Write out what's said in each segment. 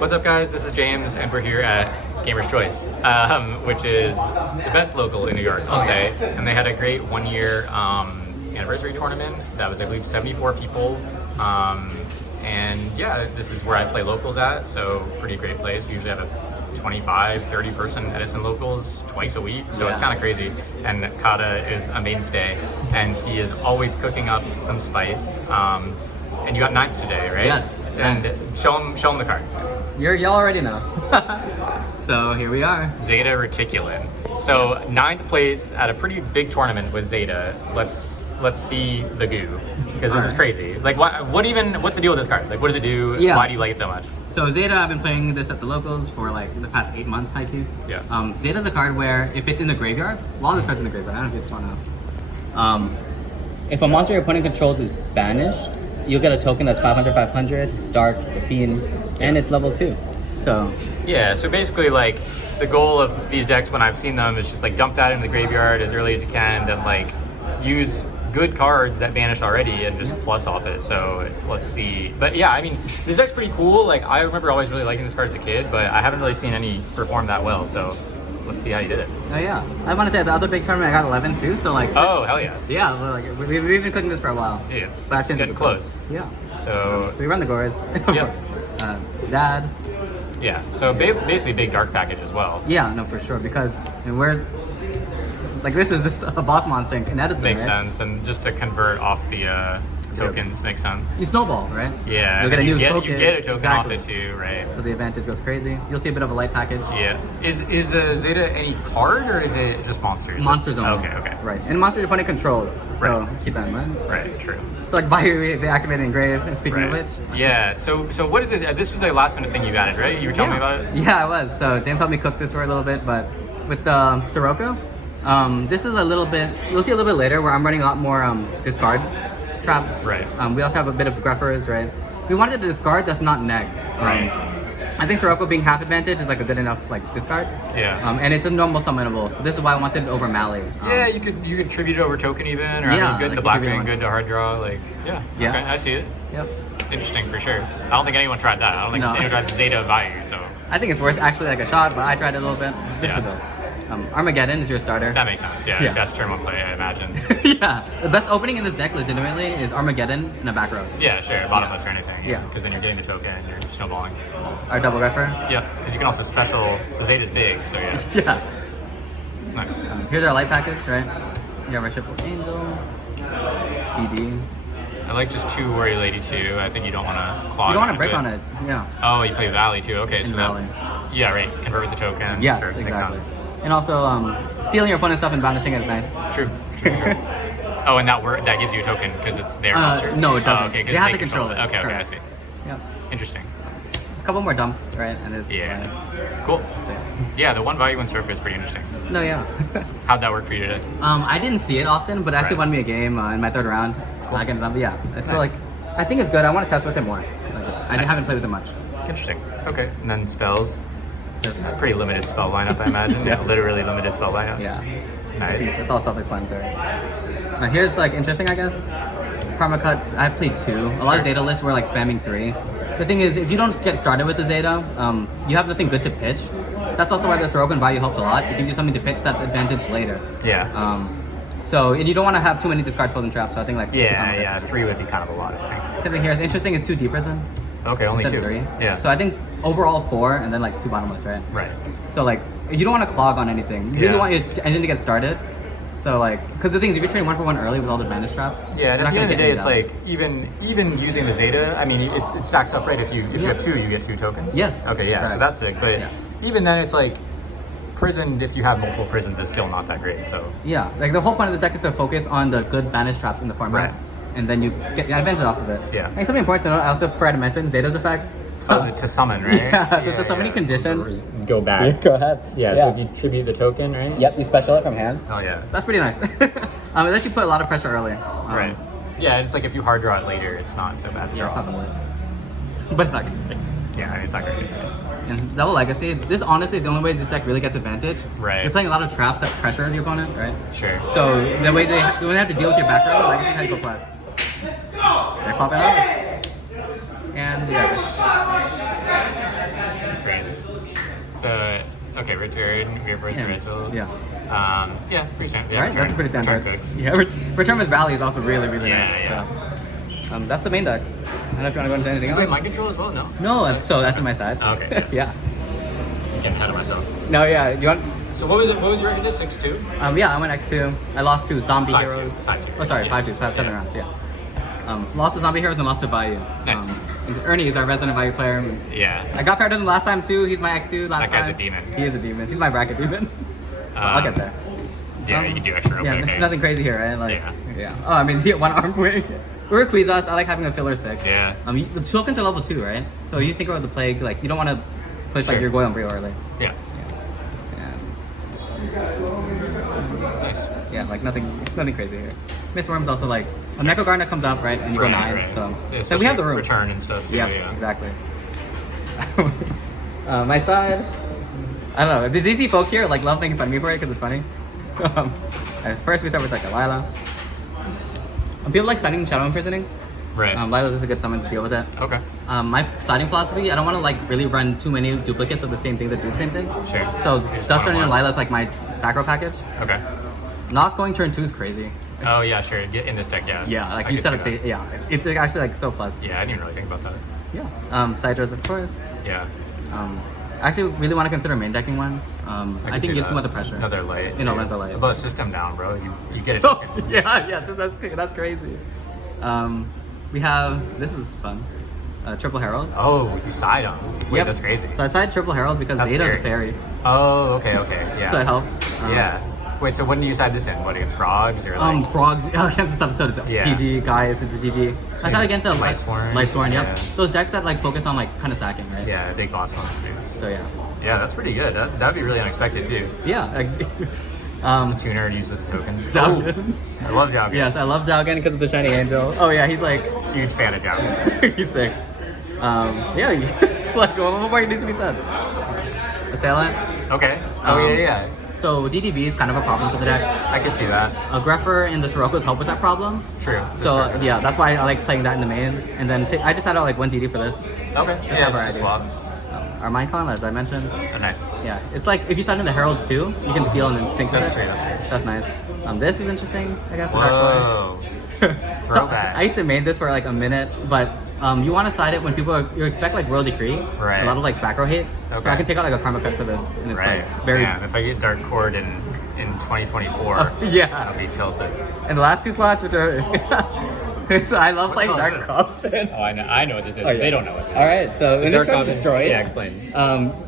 What's up, guys? This is James, and we're here at Gamer's Choice, which is the best local in New York, I'll say. And they had a great one-year anniversary tournament that was, I believe, 74 people. And yeah, this is where I play locals at, so pretty great place. We usually have a 25, 30 person Edison locals twice a week, so it's kind of crazy. And Kata is a mainstay, and he is always cooking up some spice. And you got 9th today, right? Yes. And show him the card. Y'all already know. So here we are. Zeta Reticulant. So 9th place at a pretty big tournament with Zeta. Let's see the goo, because this is crazy. Like, what's the deal with this card? Like, what does it do? Yeah. Why do you like it so much? So Zeta, I've been playing this at the locals for like the past 8 months, high-key. Yeah. Zeta's a card where if it's in the graveyard, well, this card's in the graveyard, I don't know if you just want to. If a monster your opponent controls is banished, you'll get a token that's 500/500. It's dark, it's a fiend, and it's level 2. So yeah, so basically, like, the goal of these decks when I've seen them is just like dump that into the graveyard as early as you can, then like use good cards that banish already and just plus off it. So let's see. But yeah, I mean, this deck's pretty cool. Like, I remember always really liking this card as a kid, but I haven't really seen any perform that well. So let's see how you did it. Oh yeah, I want to say at the other big tournament I got 11 too. So like, oh hell yeah. Yeah, we've been cooking this for a while. Yeah, it's That's getting close. Yeah. So So we run the gores. Yep. Dad. Yeah, so basically big dark package as well. Yeah, no, for sure, because we're like, this is just a boss monster in Edison. Makes right? sense, and just to convert off the tokens makes sense. You snowball, right? Yeah, You'll get a new token. You get a token exactly. off it too, right? So the advantage goes crazy. You'll see a bit of a light package. Yeah. Is Zeta any card, or is it just monsters? Monsters only. Okay. Right, and monster your opponent controls. So Right. keep that in mind. Right, true. So like Vayu, they activate Engrave, and speaking of Right. which. Yeah, so what is this? This was a last minute thing you added, right? You were telling me about it? Yeah, I was. So James helped me cook this for a little bit, but with Sirocco, this is a little bit, you'll see a little bit later where I'm running a lot more discard traps. Right. We also have a bit of Greffers, right? We wanted to discard that's not neg. Right. I think Sirocco being half advantage is like a good enough like discard. Yeah. And it's a normal summonable, so this is why I wanted it over Mally. Yeah, you could tribute it over token even, or Yeah, I mean, good like to black tribute green, one. good to hard draw, like, yeah. Yeah. Okay, I see it. Yep. Interesting for sure. I don't think anyone tried that. I don't think No. anyone tried Zeta Vayu, so. I think it's worth actually like a shot, but I tried it a little bit. This Yeah. is the build. Armageddon is your starter. That makes sense, yeah. Yeah. Best turn 1 play, I imagine. Yeah, the best opening in this deck legitimately is Armageddon in a back row. Yeah, sure, bottomless or anything. Yeah. Because then you're getting the token and you're snowballing. Our double Greffer. Yeah, because you can also special, the Zeta's big, so yeah. Yeah. Nice. Here's our light package, right? You have our Triple Angel, DD. I like just 2 Warrior Lady too. I think you don't want to clog You don't want to into break on it, yeah. Oh, you play Valley too. Okay, In so Valley. yeah, right. Convert with the token. Yes, sure, exactly. Makes sense. And also, stealing your opponent's stuff and banishing it is nice. True. Oh, and that gives you a token because it's their monster. No, it doesn't. Oh, okay, 'cause They have to control it. Okay, I Correct. see. Yep. Interesting. There's a couple more dumps, right? And there's Yeah. Cool. so- Yeah, the 1 value in Circle is pretty interesting. No, yeah. How'd that work for you today? I didn't see it often, but it actually Right. won me a game in my 3rd round. Against Zombie, yeah. It's Nice. like, I think it's good. I want to test with it more. I Nice. haven't played with it much. Interesting. Okay, and then spells. Just, Pretty limited spell lineup, I imagine. Yeah. Literally limited spell lineup. yeah. Nice. It's all self-explanatory. Now here's like interesting, I guess. Karma cuts. I played 2. A lot of Sure. Zeta lists were like spamming 3. The thing is, if you don't get started with the Zeta, you have nothing good to pitch. That's also why the Sirocco and Value helped a lot. It gives you something to pitch that's advantage later. Yeah. So and you don't want to have too many discard spells and traps. So I think like 2 Yeah, Karma yeah. Cuts. 3 would be kind of a lot, I think. Something here is interesting is 2 Deep Prison. Okay, only Instead 2. of 3. Yeah. So I think overall 4 and then like 2 bottomless, right? Right. So like you don't want to clog on anything. You really Yeah. want your engine to get started. So like, because the thing is, if you're trading 1 for 1 early with all the banish traps, Yeah, and you're at the not end of the gonna day, get it's any like even using the Zeta. I mean, it stacks up, right? If you Yeah. have 2, you get 2 tokens. Yes. Okay, yeah. So Right. that's sick. But Yeah. even then, it's like prison. If you have multiple prisons, is still not that great. So Yeah, like the whole point of this deck is to focus on the good banish traps in the format, Right. and then you get advantage off of it. Yeah. And something important to note, I also forgot to mention Zeta's effect. to summon, right? Yeah, so it's a summoning condition. Go back. Go ahead. Yeah, so if you tribute the token, right? Yep, you special it from hand. Oh yeah. That's pretty nice. It lets you put a lot of pressure early. Right. Yeah, it's like if you hard draw it later, it's not so bad. to Yeah, it's draw. not the worst. But it's not good. Yeah, I mean, it's not great. And Double Legacy, this honestly is the only way this deck really gets advantage. Right. You're playing a lot of traps that pressure the opponent, right? Sure. So the way when they have to deal with your back row, Legacy's how you go plus. They're popping out. And yeah. Okay, return, reverse differential. Yeah. Yeah, pretty standard. Yeah, Right? That's pretty standard. Return cooks. Yeah, return with Valley is also really, really Yeah, nice. yeah. So, that's the main deck. I don't know if you want to go into anything You play else. mind control as well? No? No, so that's on my side. Okay. Yeah. Getting ahead of myself. No, yeah. You want? So what was it? What was your record? 6-2? Yeah, I went X2. I lost to Zombie 5-2, Heroes. 5-2. Oh, sorry, 5-2. 7 rounds. Yeah. Lost to Zombie Heroes and lost to Vayu. Nice. Ernie is our resident Vayu player. Yeah. I got paired with him last time too. He's my X2 last time. That guy's a demon. He is a demon. He's my bracket demon. I'll get there. Yeah, you can do extra real Yeah, quick, there's eh? nothing crazy here, right? Like, Yeah. Oh, I mean, the one arm wing. We're Quizas. I like having a filler 6. Yeah. The tokens are level 2, right? So you sync with the plague. Like, you don't want to push like Sure. your Goyle Brio early. Yeah. Yeah. Nice. Yeah, like nothing crazy here. Miss Worm's also like a Neko Garnet comes up, right? And you go 9. Right. So, Yeah, so we have the room. Return and stuff. So Yeah, exactly. My side, I don't know. The DC folk here like love making fun of me for it because it's funny. First we start with like a Lila. People like siding Shadow Imprisoning. Right. Lila's just a good summon to deal with it. Okay. My siding philosophy, I don't want to like really run too many duplicates of the same things that do the same thing. Sure. So You just Dust want Turning and one. Lila's like my back row package. Okay. Not going turn 2 is crazy. Oh yeah, sure. Get in this deck, yeah. Yeah, like I you could set up, see that. yeah, it's actually like so plus. Yeah, I didn't even really think about that. Yeah. Sidros, of course. Yeah. I actually really want to consider main decking one. I think used to with the pressure. Another light. You know, too. another light. But system down, bro. You get it. Oh, yeah, so that's crazy. We have, this is fun. Triple Herald. Oh, you side on. Wait, Yep. that's crazy. So I side Triple Herald because That's Zeta's a scary. fairy. Oh, okay, yeah. So it helps. Yeah. Wait, so when do you side this in? What, against frogs or like? Frogs against this episode. It's Yeah. GG, guys. It's a GG. I side against a Lightsworn. Lightsworn, yep. Yeah. Those decks that like focus on like kind of sacking, right? Yeah, big boss ones too. So yeah. Yeah, that's pretty good. That'd be really unexpected too. Yeah. It's a tuner used with the tokens. Jowgen. Oh, I love Jowgen. Yes, I love Jowgen because of the Shiny Angel. Oh yeah, he's like Huge fan of Jowgen. he's sick. Yeah, like what more needs to be said? Assailant. Okay. Oh Um, yeah. So DDB is kind of a problem for the deck. I can see that. Greffer and the Sirocco's help with that problem. True. So yeah, that's why I like playing that in the main. And then I just had out like 1 DD for this. Okay. Just Yeah, have just a variety. swap. Our Minecon, as I mentioned. Oh, nice. Yeah, it's like if you start in the Heralds too, you can deal and then sync with That's it. true. That's true. That's nice. This is interesting, I guess. The Dark Whoa. Boy. So Throwback. I used to main this for like a minute, but you want to side it when you expect like Royal Decree, Right. a lot of like back row hit. So Okay. I can take out like a Karma Cut for this, and it's Right. like very. Damn, if I get Dark Chord in 2024, Yeah. I'll be tilted. And the last 2 slots, which are. So I love playing What Dark is this? Coffin. Oh, I know what this is. Oh, yeah. They don't know what this is. All right, so when this Dark card's Coffin- destroyed, Yeah, explain.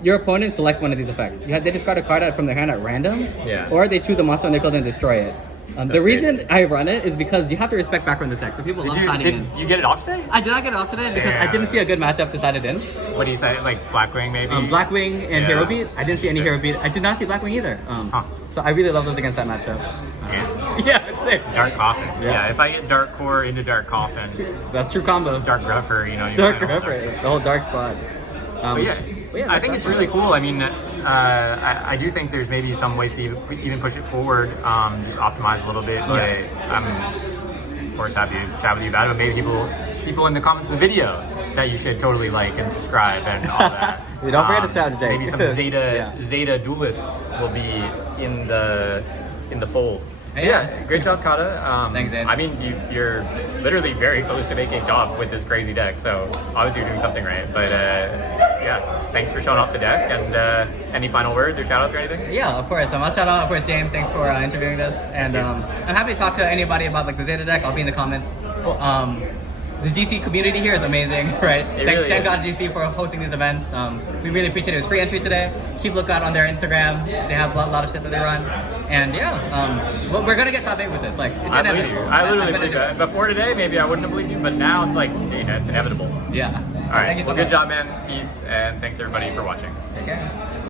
your opponent selects one of these effects. They discard a card from their hand at random, Yeah. or they choose a monster on their field and destroy it. The That's reason crazy. I run it is because you have to respect background in this deck, so people love siding Did in. you get it off today? I did not get it off today because I Damn. didn't see a good matchup to side it in. What do you say? Like Blackwing maybe? Blackwing and Yeah. Hero Beat. I didn't see any Hero Interesting. Beat. I did not see Blackwing either. Huh. So I really love those against that matchup. Yeah. Yeah, it's sick. Dark Coffin. Yeah. Yeah. If I get Dark Core into Dark Coffin, That's true combo. Dark Gruffer, you know. You Dark kind of Gripper, the whole Dark squad. But yeah, I think it's really cool. I mean, I do think there's maybe some ways to even push it forward, just optimize a little bit. Yes. I'm, of course, happy to chat with you about it, but maybe people in the comments of the video that you should totally like and subscribe and all that. Don't forget to sound, Jake. Maybe some Zeta Yeah. Zeta duelists will be in the fold. Hey, Yeah, great job, Kata. Thanks, Ants. I mean, you're literally very close to making a job with this crazy deck, so obviously you're doing something right. But yeah, thanks for showing off the deck. And any final words or shout outs or anything? Yeah, of course. I'll shout out, of course, James. Thanks for interviewing this. And I'm happy to talk to anybody about like the Zeta deck. I'll be in the comments. The GC community here is amazing, right? Thank God GC for hosting these events. We really appreciate it. It was free entry today. Keep lookout on their Instagram. They have a lot of shit that they run. And yeah, we're gonna get top 8 with this. Like, it's I believe inevitable. you. I literally I'm gonna believe do that. Before today, maybe I wouldn't have believed you, but now it's like, it's inevitable. Yeah. All right. Thank you so Well, much. good job, man. Peace, and thanks everybody for watching. Take care.